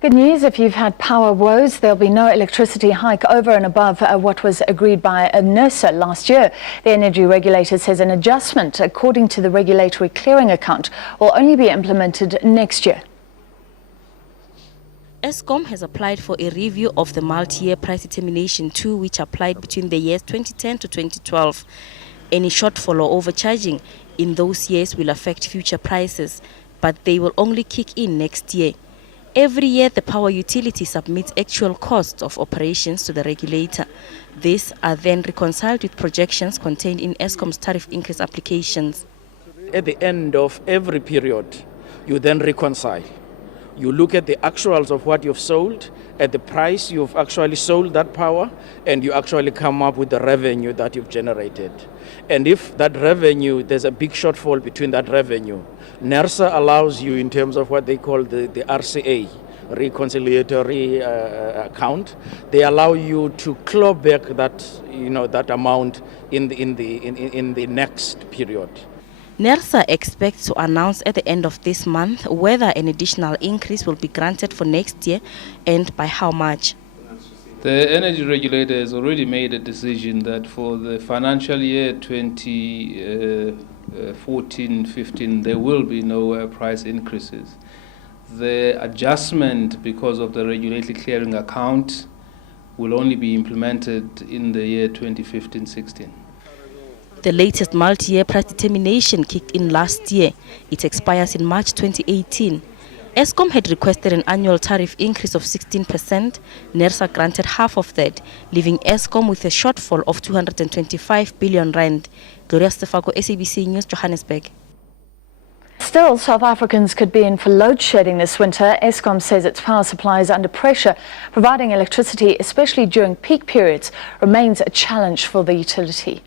Good news, if you've had power woes, there'll be no electricity hike over and above what was agreed by NERSA last year. The energy regulator says an adjustment, according to the regulatory clearing account, will only be implemented next year. Eskom has applied for a review of the multi-year price determination tool, which applied between the years 2010 to 2012. Any shortfall or overcharging in those years will affect future prices, but they will only kick in next year. Every year, the power utility submits actual costs of operations to the regulator. These are then reconciled with projections contained in Eskom's tariff increase applications. At the end of every period, you then reconcile. You look at the actuals of what you've sold, at the price you've actually sold that power, and you actually come up with the revenue that you've generated. And if that revenue, there's a big shortfall between that revenue, NERSA allows you, in terms of what they call the RCA, reconciliatory account, they allow you to claw back that, that amount in the next period. NERSA expects to announce at the end of this month whether an additional increase will be granted for next year and by how much. The energy regulator has already made a decision that for the financial year 2014-15 there will be no price increases. The adjustment because of the regulatory clearing account will only be implemented in the year 2015-16. The latest multi-year price determination kicked in last year. It expires in March 2018. Eskom had requested an annual tariff increase of 16%. NERSA granted half of that, leaving Eskom with a shortfall of 225 billion rand. Gloria Stefako, SABC News, Johannesburg. Still, South Africans could be in for load shedding this winter. Eskom says its power supply is under pressure. Providing electricity, especially during peak periods, remains a challenge for the utility.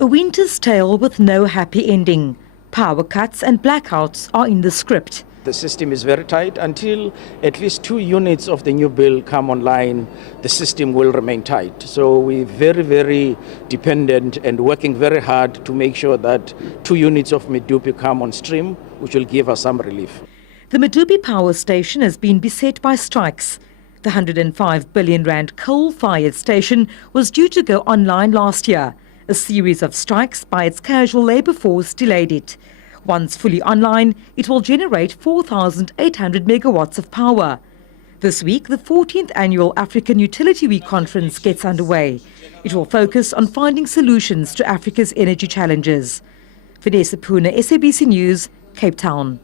A winter's tale with no happy ending. Power cuts and blackouts are in the script. The system is very tight. Until at least 2 units of the new bill come online, the system will remain tight. So we're very, very dependent and working very hard to make sure that 2 units of Medupi come on stream, which will give us some relief. The Medupi power station has been beset by strikes. The 105 billion rand coal-fired station was due to go online last year. A series of strikes by its casual labour force delayed it. Once fully online, it will generate 4,800 megawatts of power. This week, the 14th annual African Utility Week conference gets underway. It will focus on finding solutions to Africa's energy challenges. Vanessa Puna, SABC News, Cape Town.